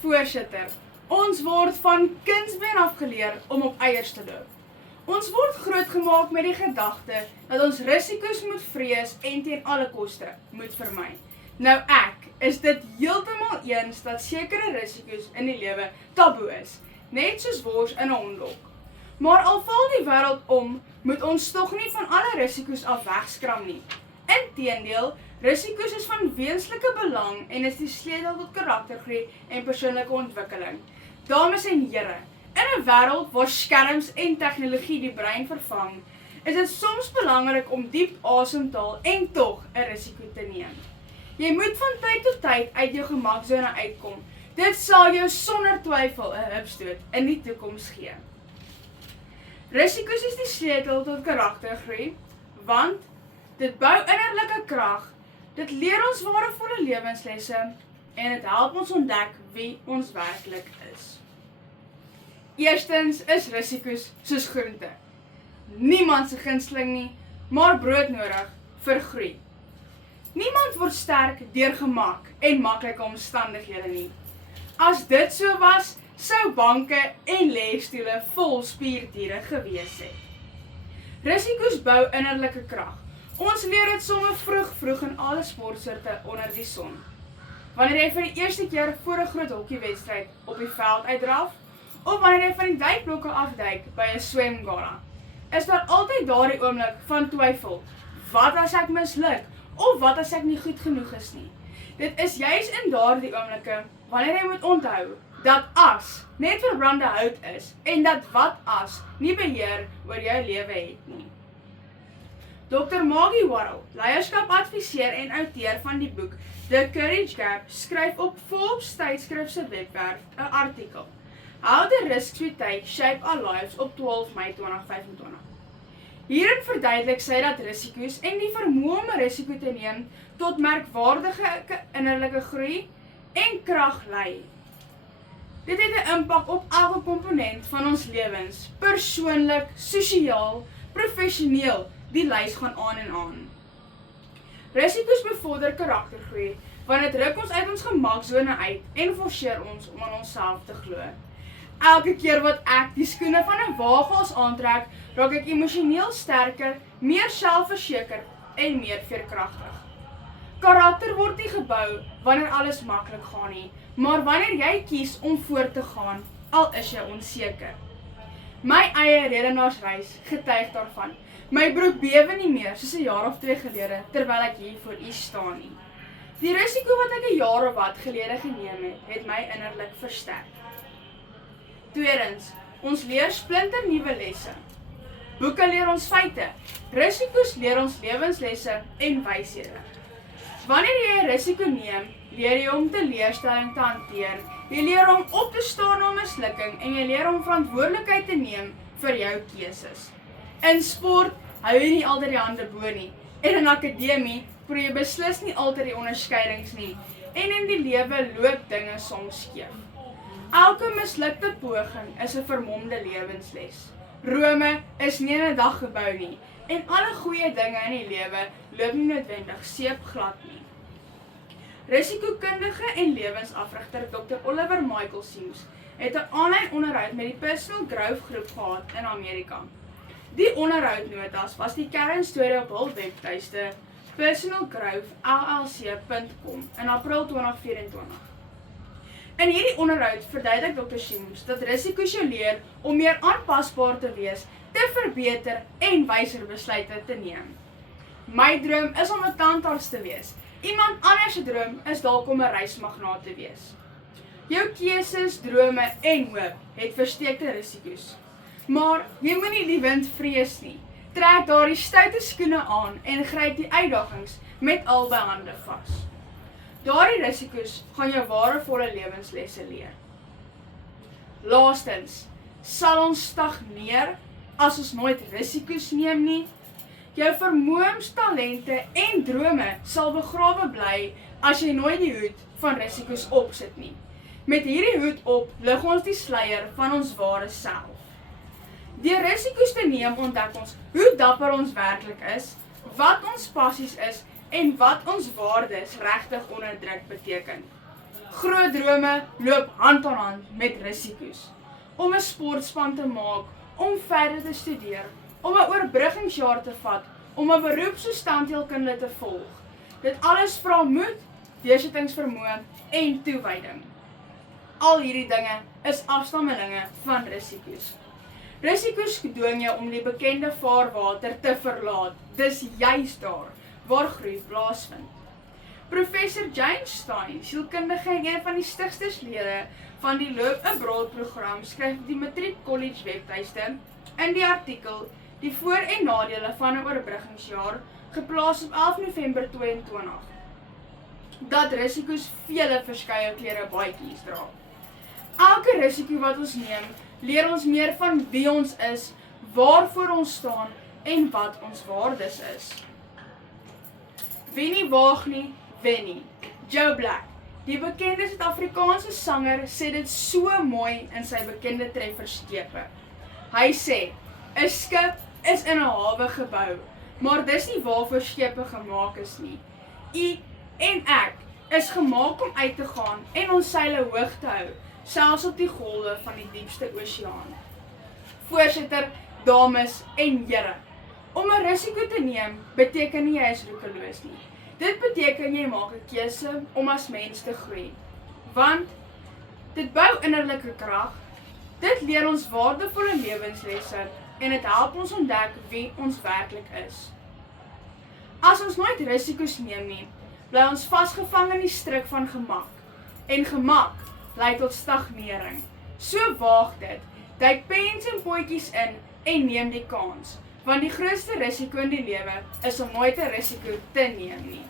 Voorsitter, ons word van kindsbeen af geleer om op eiers te loop. Ons word grootgemaak met die gedagte dat ons risiko's moet vrees en teen alle koste moet vermy. Nou ek is dit heeltemal eens dat sekere risiko's in die lewe taboe is, net soos wors in 'n hondhok. Maar al val die wêreld om, moet ons tog nie van alle risiko's af wegskram nie. Inteendeel, risiko's is van wesenlike belang en is die sleutel tot karaktergroei en persoonlike ontwikkeling. Dames en here, in 'n wêreld waar skerms en tegnologie die brein vervang, is dit soms belangrik om diep asem te haal en tog 'n risiko te neem. Jy moet van tyd tot tyd uit jou gemaksone uitkom. Dit sal jou sonder twyfel 'n hupstoot in die toekoms gee. Risiko's is die sleutel tot karaktergroei, want dit bou innerlike krag, dit leer ons waardevolle lewenslesse en dit help ons ontdek wie ons werklik is. Eerstens is risiko's soos groente. Niemand se gunsteling nie, maar broodnodig vir groei. Niemand word sterk deur gemak en maklike omstandighede nie. As dit so was, sou banke en lêstoele vol spierdiere gewees het. Risiko's bou innerlike krag. Ons leer dit sommer vroeg in alle sportsoorte onder die son. Wanneer jy vir die eerste keer voor 'n groot hokkiewedstryd op die veld uitdraf, of wanneer jy van die duikblokke afduik by 'n swemgala, is daar altyd daardie oomblik van twyfel. Wat as ek misluk? Of wat as ek nie goed genoeg is nie? Dit is juis in daardie oomblikke wanneer jy moet onthou dat as net verbrande hout is en dat wat as nie beheer oor jou lewe het nie. Dr. Maggie Worrell, leierskapsadviseur en outeur van die boek The Courage Gap, skryf op Forbes tydskrif se webwerf 'n artikel. How the Risks We Take Shape Our Lives op 12 Mei 2025. Hierin verduidelik sy dat risiko's en die vermoë om 'n risiko te neem tot merkwaardige innerlike groei en krag lei. Dit het 'n impak op elke komponent van ons lewens, persoonlik, sosiaal, professioneel. Die lys gaan aan en aan. Risiko's bevorder karaktergroei, want dit ruk ons uit ons gemaksone uit en forceer ons om aan onsself te glo. Elke keer wat ek die skoene van 'n waaghaas aantrek, raak ek emosioneel sterker, meer selfverseker en meer veerkragtig. Karakter word nie gebou wanneer alles maklik gaan nie, maar wanneer jy kies om voort te gaan, al is jy onseker. My eie redenaarsreis getuig daarvan. My broek bewe nie meer soos 'n jaar of 2 gelede terwyl ek hier voor u staan nie. Die risiko wat ek 'n jaar of wat gelede geneem het my innerlik versterk. Tweedens, ons leer splinternuwe lesse. Boeke leer ons feite, risiko's leer ons lewenslesse en wyshede. Wanneer jy 'n risiko neem, leer jy om teleurstelling te hanteer. Jy leer om op te staan na mislukking en jy leer om verantwoordelikheid te neem vir jou keuses. In sport hou jy nie altyd die hande bo nie. En in akademie probeer jy beslis nie altyd die onderskeidings nie. En in die lewe loop dinge soms skeef. Elke mislukte poging is 'n vermomde lewensles. Rome is nie in 'n dag gebou nie. En alle goeie dinge in die lewe loop nie noodwendig seepglad nie. Risikokundige en lewensafrigter Dr. Oliver Michael Sims het 'n aanlyn onderhoud met die Personal Growth groep gehad in Amerika. Die onderhoudnotas was die kernstorie op hul webtuiste personalgrowthllc.com in April 2024. In hierdie onderhoud verduidelik Dr. Sims dat risiko's jou leer om meer aanpasbaar te wees, te verbeter en wyser besluite te neem. My droom is om 'n tandarts te wees. Iemand anders se droom is dalk om 'n reismagnaat te wees. Jou keuses, drome en hoop het versteekte risiko's. Maar jy moenie die wind vrees nie. Trek daardie stoute skoene aan en gryp die uitdagings met albei hande vas. Daardie risiko's gaan jou waardevolle lewenslesse leer. Laastens, sal ons stagneer as ons nooit risiko's neem nie? Jou vermoëns, talente en drome sal begrawe bly as jy nooit die hoed van risiko's opsit nie. Met hierdie hoed op lig ons die sluier van ons ware self. Deur risiko's te neem ontdek ons hoe dapper ons werklik is, wat ons passies is en wat ons waardes regtig onder druk beteken. Groot drome loop hand aan hand met risiko's. Om 'n sportspan te maak, om verder te studeer, om 'n oorbruggingsjaar te vat, om 'n beroep soos tandheelkunde te volg. Dit alles vra moed, deursettingsvermoë en toewyding. Al hierdie dinge is afstammelinge van risiko's. Risiko's dwing jou om die bekende vaarwater te verlaat. Dis juis daar waar groei plaasvind. Professor James Stein, sielkundige en een van die stigterslede van die Loop Abroad program, skryf op die Matriek College webtuiste in die artikel Die voor- en nadele van 'n oorbruggingsjaar, geplaas op 11 November 2022, dat risiko's vele verskeie kleure baadjies dra. Elke risiko wat ons neem, leer ons meer van wie ons is, waarvoor ons staan en wat ons waardes is. Wie nie waag nie, wen nie. Joe Black, die bekende Suid-Afrikaanse sanger, sê dit so mooi in sy bekende treffer Skepe. Hy sê, 'n skip is in 'n hawe gebou, maar dis nie waarvoor skepe gemaak is nie. U en ek is gemaak om uit te gaan en ons seile hoog te hou, selfs op die golwe van die diepste oseaan. Voorsitter, dames en here, om 'n risiko te neem beteken nie jy is roekeloos nie. Dit beteken jy maak 'n keuse om as mens te groei. Want dit bou innerlike krag, dit leer ons waardevolle lewenslesse en dit help ons ontdek wie ons werklik is. As ons nooit risiko's neem nie, bly ons vasgevang in die stryk van gemak. En gemak lei tot stagnering. So waag dit, duik pens en potjies in en neem die kans. Want die grootste risiko in die lewe is om nooit 'n risiko te neem nie.